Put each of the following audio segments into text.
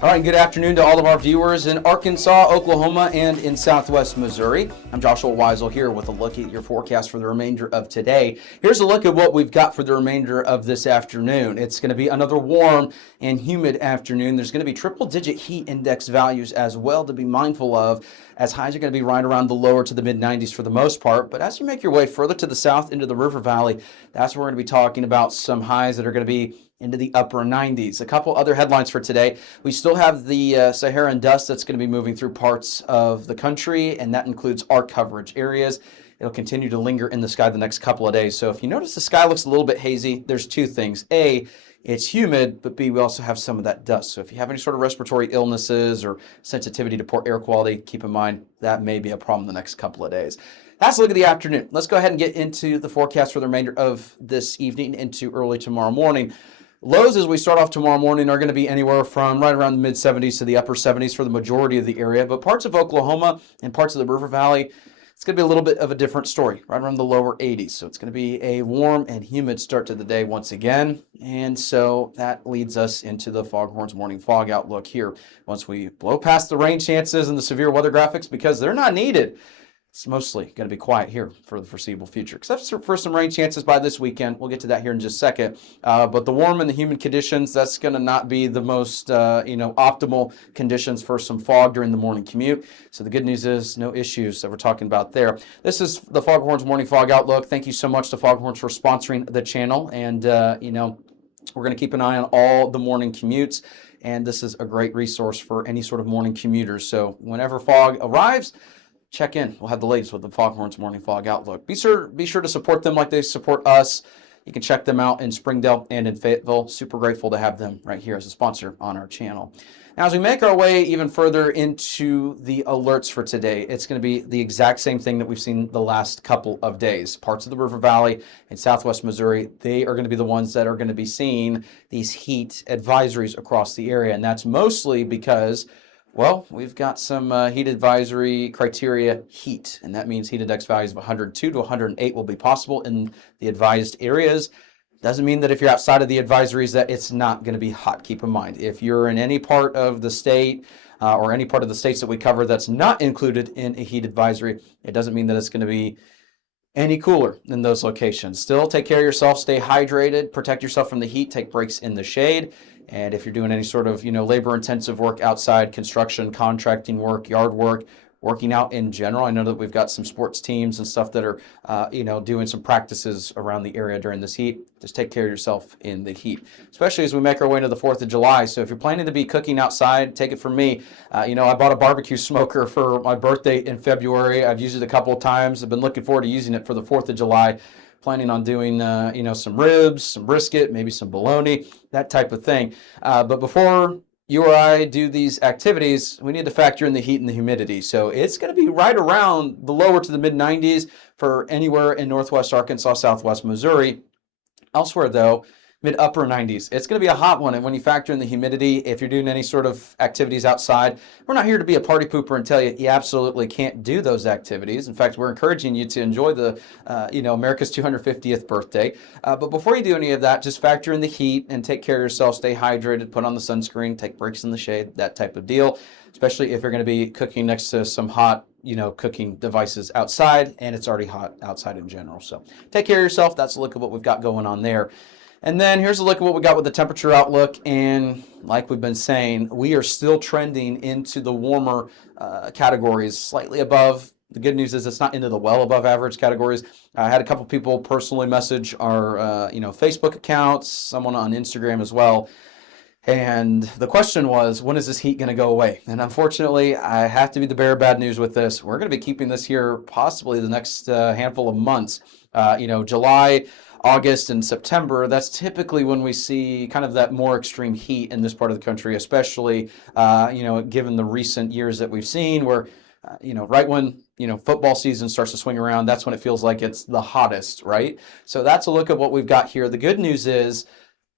All right, good afternoon to all of our viewers in Arkansas, Oklahoma, and in Southwest Missouri. I'm Joshua Weisel here with a look at your forecast for the remainder of today. Here's a look at what we've got for the remainder of this afternoon. It's going to be another warm and humid afternoon. There's going to be triple-digit heat index values as well to be mindful of, as highs are going to be right around the lower to the mid-90s for the most part. But as you make your way further to the south into the River Valley, that's where we're going to be talking about some highs that are going to be into the upper 90s. A couple other headlines for today. We still have the Saharan dust that's going to be moving through parts of the country, and that includes our coverage areas. It'll continue to linger in the sky the next couple of days. So if you notice the sky looks a little bit hazy, there's two things. A, it's humid, but B, we also have some of that dust. So if you have any sort of respiratory illnesses or sensitivity to poor air quality, keep in mind that may be a problem the next couple of days. That's a look at the afternoon. Let's go ahead and get into the forecast for the remainder of this evening into early tomorrow morning. Lows as we start off tomorrow morning are going to be anywhere from right around the mid-70s to the upper 70s for the majority of the area. But parts of Oklahoma and parts of the River Valley, it's going to be a little bit of a different story, right around the lower 80s. So it's going to be a warm and humid start to the day once again. And so that leads us into the Foghorns morning fog outlook here. Once we blow past the rain chances and the severe weather graphics, because they're not needed, it's mostly going to be quiet here for the foreseeable future, except for some rain chances by this weekend. We'll get to that here in just a second. But the warm and the humid conditions, that's going to not be the most optimal conditions for some fog during the morning commute. So the good news is no issues that we're talking about there. This is the Foghorns Morning Fog Outlook. Thank you so much to Foghorns for sponsoring the channel. And, we're going to keep an eye on all the morning commutes. And this is a great resource for any sort of morning commuters. So whenever fog arrives, check in. We'll have the latest with the Foghorns Morning Fog Outlook. Be sure to support them like they support us. You can check them out in Springdale and in Fayetteville. Super grateful to have them right here as a sponsor on our channel. Now, as we make our way even further into the alerts for today, it's going to be the exact same thing that we've seen the last couple of days. Parts of the River Valley and Southwest Missouri, they are going to be the ones that are going to be seeing these heat advisories across the area. And that's mostly because, well, we've got some heat advisory criteria heat, and that means heat index values of 102 to 108 will be possible in the advised areas. Doesn't mean that if you're outside of the advisories that it's not going to be hot. Keep in mind, if you're in any part of the state or any part of the states that we cover that's not included in a heat advisory, it doesn't mean that it's going to be any cooler in those locations. Still, take care of yourself, stay hydrated, protect yourself from the heat, take breaks in the shade. And if you're doing any sort of, labor-intensive work outside, construction, contracting work, yard work, working out in general, I know that we've got some sports teams and stuff that are, doing some practices around the area during this heat. Just take care of yourself in the heat, especially as we make our way into the 4th of July. So if you're planning to be cooking outside, take it from me. I bought a barbecue smoker for my birthday in February. I've used it a couple of times. I've been looking forward to using it for the 4th of July. Planning on doing, some ribs, some brisket, maybe some bologna, that type of thing. But before you or I do these activities, we need to factor in the heat and the humidity. So it's going to be right around the lower to the mid-90s for anywhere in northwest Arkansas, southwest Missouri. Elsewhere, though, mid-upper 90s. It's going to be a hot one, and when you factor in the humidity, if you're doing any sort of activities outside, we're not here to be a party pooper and tell you you absolutely can't do those activities. In fact, we're encouraging you to enjoy the, America's 250th birthday. But before you do any of that, just factor in the heat and take care of yourself. Stay hydrated, put on the sunscreen, take breaks in the shade, that type of deal, especially if you're going to be cooking next to some hot cooking devices outside, and it's already hot outside in general. So take care of yourself. That's a look at what we've got going on there. And then here's a look at what we got with the temperature outlook. And like we've been saying, we are still trending into the warmer categories, slightly above. The good news is it's not into the well above average categories. I had a couple people personally message our Facebook accounts, someone on Instagram as well. And the question was, when is this heat going to go away? And unfortunately, I have to be the bearer of bad news with this. We're going to be keeping this here possibly the next handful of months. July, August, and September, that's typically when we see kind of that more extreme heat in this part of the country, especially, given the recent years that we've seen where, right when, football season starts to swing around, that's when it feels like it's the hottest, right? So that's a look at what we've got here. The good news is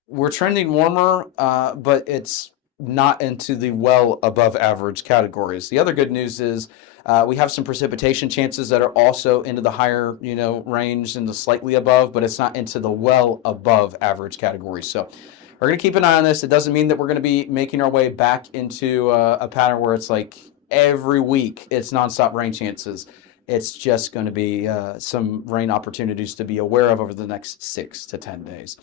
we're trending warmer, but it's not into the well above average categories. The other good news is we have some precipitation chances that are also into the higher, range and the slightly above, but it's not into the well above average categories. So we're going to keep an eye on this. It doesn't mean that we're going to be making our way back into a pattern where it's like every week it's nonstop rain chances. It's just going to be some rain opportunities to be aware of over the next 6 to 10 days.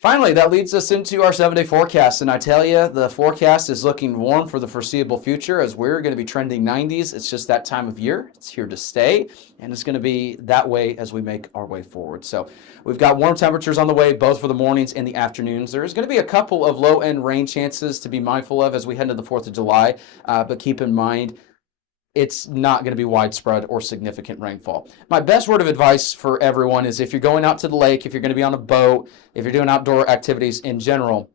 Finally, that leads us into our 7-day forecast. And I tell you, the forecast is looking warm for the foreseeable future as we're going to be trending 90s. It's just that time of year. It's here to stay. And it's going to be that way as we make our way forward. So we've got warm temperatures on the way, both for the mornings and the afternoons. There's going to be a couple of low-end rain chances to be mindful of as we head into the 4th of July. But keep in mind, it's not going to be widespread or significant rainfall. My best word of advice for everyone is if you're going out to the lake, if you're going to be on a boat, if you're doing outdoor activities in general,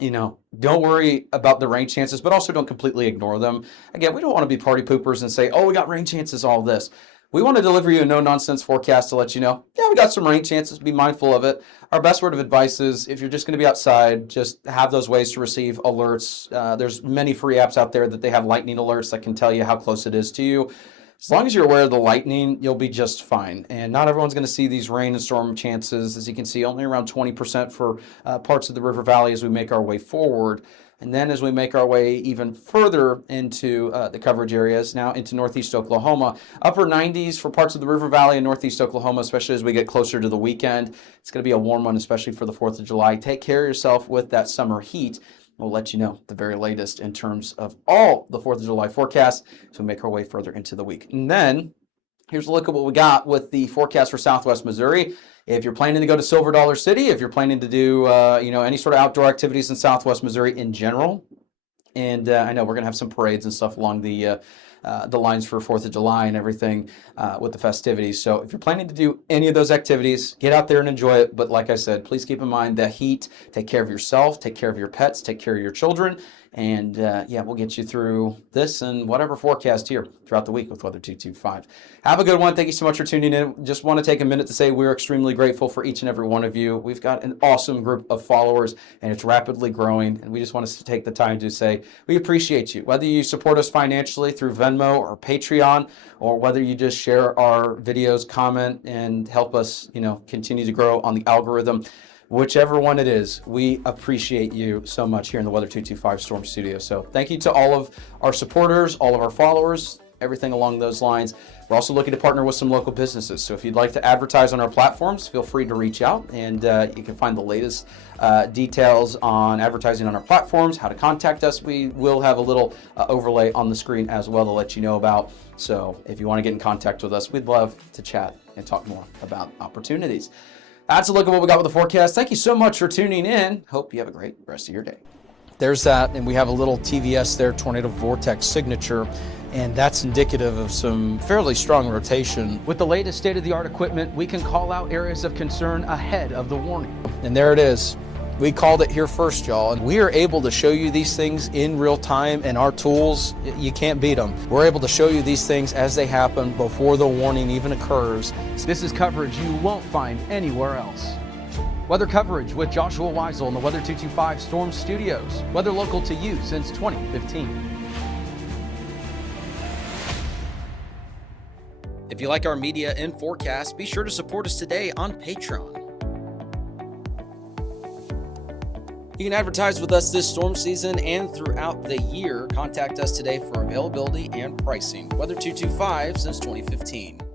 don't worry about the rain chances, but also don't completely ignore them. Again, we don't want to be party poopers and say, oh, we got rain chances, all this. We want to deliver you a no-nonsense forecast to let you know, yeah, we got some rain chances, be mindful of it. Our best word of advice is if you're just going to be outside, just have those ways to receive alerts. There's many free apps out there that they have lightning alerts that can tell you how close it is to you. As long as you're aware of the lightning, you'll be just fine. And not everyone's going to see these rain and storm chances. As you can see, only around 20% for parts of the river valley as we make our way forward. And then as we make our way even further into the coverage areas, now into northeast Oklahoma, upper 90s for parts of the river valley and northeast Oklahoma, especially as we get closer to the weekend. It's going to be a warm one, especially for the 4th of July. Take care of yourself with that summer heat. We'll let you know the very latest in terms of all the 4th of July forecasts as we make our way further into the week. And then here's a look at what we got with the forecast for Southwest Missouri. If you're planning to go to Silver Dollar City, if you're planning to do any sort of outdoor activities in Southwest Missouri in general, and I know we're going to have some parades and stuff along the lines for 4th of July and everything with the festivities. So if you're planning to do any of those activities, get out there and enjoy it. But like I said, please keep in mind the heat. Take care of yourself, take care of your pets, take care of your children. And we'll get you through this and whatever forecast here throughout the week with Weather 225. Have a good one. Thank you so much for tuning in. Just want to take a minute to say we're extremely grateful for each and every one of you. We've got an awesome group of followers, and it's rapidly growing. And we just want us to take the time to say we appreciate you. Whether you support us financially through Venmo or Patreon, or whether you just share our videos, comment, and help us, continue to grow on the algorithm. Whichever one it is, we appreciate you so much here in the Weather 225 Storm Studio. So thank you to all of our supporters, all of our followers, everything along those lines. We're also looking to partner with some local businesses. So if you'd like to advertise on our platforms, feel free to reach out, and you can find the latest details on advertising on our platforms, how to contact us. We will have a little overlay on the screen as well to let you know about. So if you want to get in contact with us, we'd love to chat and talk more about opportunities. That's a look at what we got with the forecast. Thank you so much for tuning in. Hope you have a great rest of your day. There's that, and we have a little TVS there, tornado vortex signature, and that's indicative of some fairly strong rotation. With the latest state-of-the-art equipment, we can call out areas of concern ahead of the warning. And there it is. We called it here first, y'all, and we are able to show you these things in real time, and our tools, you can't beat them. We're able to show you these things as they happen before the warning even occurs. This is coverage you won't find anywhere else. Weather coverage with Joshua Weisel in the Weather 225 Storm Studios. Weather local to you since 2015. If you like our media and forecast, be sure to support us today on Patreon. You can advertise with us this storm season and throughout the year. Contact us today for availability and pricing. Weather 225 since 2015.